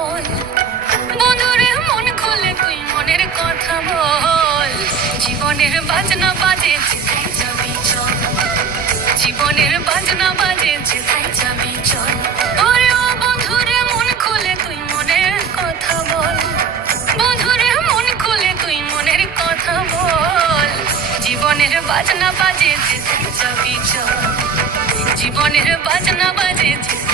বল। বন্ধুরে মন খুলে তুই মনের কথা বল। জীবনের বাজনা বাজে যেথায় যাবি চল। জীবনের বাজনা বাজে যেথায় যাবি চল। ওরে ও বন্ধুরে মন খুলে তুই মনের কথা বল। বন্ধুরে মন খুলে তুই মনের কথা বল। জীবনের বাজনা বাজে যেথায় যাবি চল। জীবনের বাজনা বাজে যেথায়